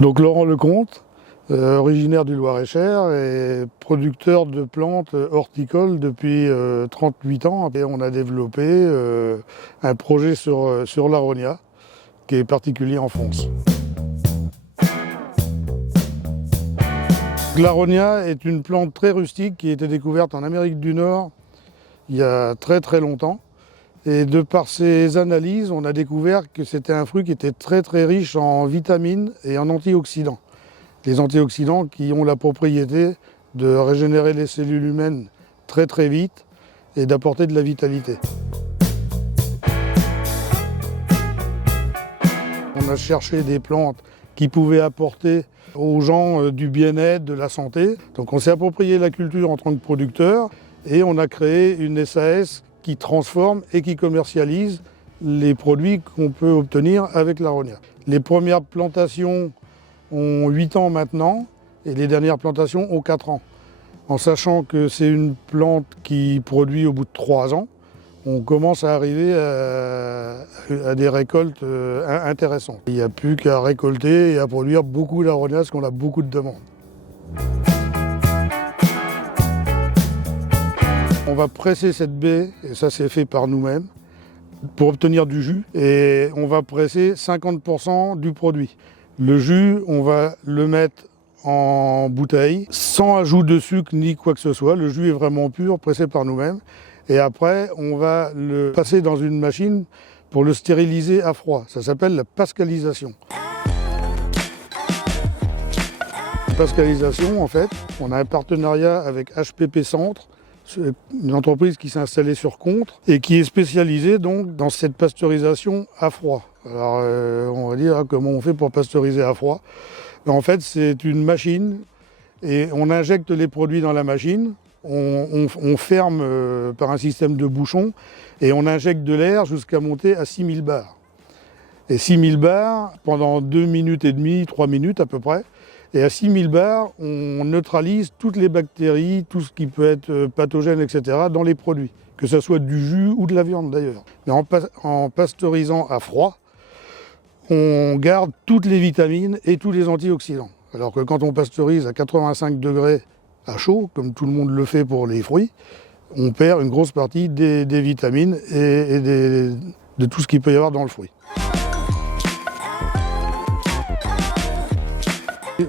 Donc Laurent Lecomte, originaire du Loir-et-Cher et producteur de plantes horticoles depuis 38 ans. Et on a développé un projet sur l'Aronia qui est particulier en France. L'Aronia est une plante très rustique qui a été découverte en Amérique du Nord il y a très très longtemps. Et de par ces analyses, on a découvert que c'était un fruit qui était très très riche en vitamines et en antioxydants. Les antioxydants qui ont la propriété de régénérer les cellules humaines très très vite et d'apporter de la vitalité. On a cherché des plantes qui pouvaient apporter aux gens du bien-être, de la santé. Donc on s'est approprié la culture en tant que producteur et on a créé une SAS qui transforme et qui commercialise les produits qu'on peut obtenir avec l'Aronia. Les premières plantations ont 8 ans maintenant et les dernières plantations ont 4 ans. En sachant que c'est une plante qui produit au bout de 3 ans, on commence à arriver à des récoltes intéressantes. Il n'y a plus qu'à récolter et à produire beaucoup d'Aronia parce qu'on a beaucoup de demandes. On va presser cette baie, et ça c'est fait par nous-mêmes, pour obtenir du jus. Et on va presser 50% du produit. Le jus, on va le mettre en bouteille, sans ajout de sucre ni quoi que ce soit. Le jus est vraiment pur, pressé par nous-mêmes. Et après, on va le passer dans une machine pour le stériliser à froid. Ça s'appelle la pascalisation. La pascalisation, en fait, on a un partenariat avec HPP Centre, une entreprise qui s'est installée sur Contres et qui est spécialisée donc dans cette pasteurisation à froid. Alors on va dire comment on fait pour pasteuriser à froid. En fait c'est une machine et on injecte les produits dans la machine, on ferme par un système de bouchon et on injecte de l'air jusqu'à monter à 6000 bars. Et 6000 bars pendant 2 minutes et demie, 3 minutes à peu près. Et à 6000 bars, on neutralise toutes les bactéries, tout ce qui peut être pathogène, etc. dans les produits, que ce soit du jus ou de la viande d'ailleurs. Mais en pasteurisant à froid, on garde toutes les vitamines et tous les antioxydants. Alors que quand on pasteurise à 85 degrés à chaud, comme tout le monde le fait pour les fruits, on perd une grosse partie des vitamines et de tout ce qu'il peut y avoir dans le fruit.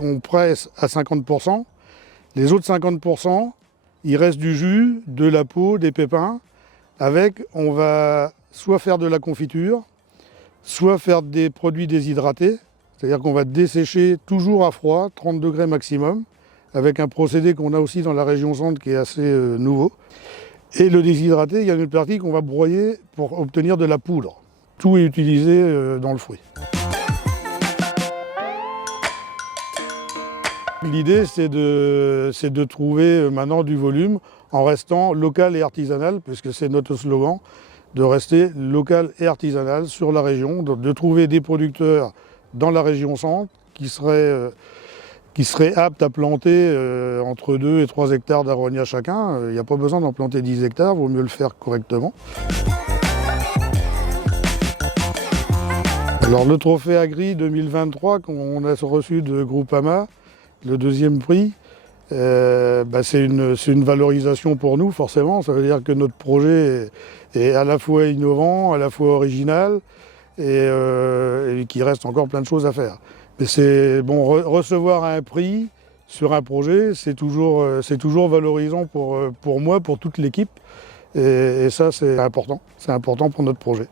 On presse à 50%, les autres 50%, il reste du jus, de la peau, des pépins. Avec, on va soit faire de la confiture, soit faire des produits déshydratés, c'est-à-dire qu'on va dessécher toujours à froid, 30 degrés maximum, avec un procédé qu'on a aussi dans la région centre qui est assez nouveau. Et le déshydraté, il y a une partie qu'on va broyer pour obtenir de la poudre. Tout est utilisé dans le fruit. L'idée, c'est de trouver maintenant du volume en restant local et artisanal, puisque c'est notre slogan, de rester local et artisanal sur la région, de trouver des producteurs dans la région centre qui seraient aptes à planter entre 2 et 3 hectares d'Aronia chacun. Il n'y a pas besoin d'en planter 10 hectares, il vaut mieux le faire correctement. Alors le trophée Agri 2023 qu'on a reçu de Groupama, le 2e prix, c'est une valorisation pour nous, forcément. Ça veut dire que notre projet est à la fois innovant, à la fois original, et qu'il reste encore plein de choses à faire. Mais c'est bon, recevoir un prix sur un projet, c'est toujours valorisant pour moi, pour toute l'équipe. Et ça, c'est important pour notre projet.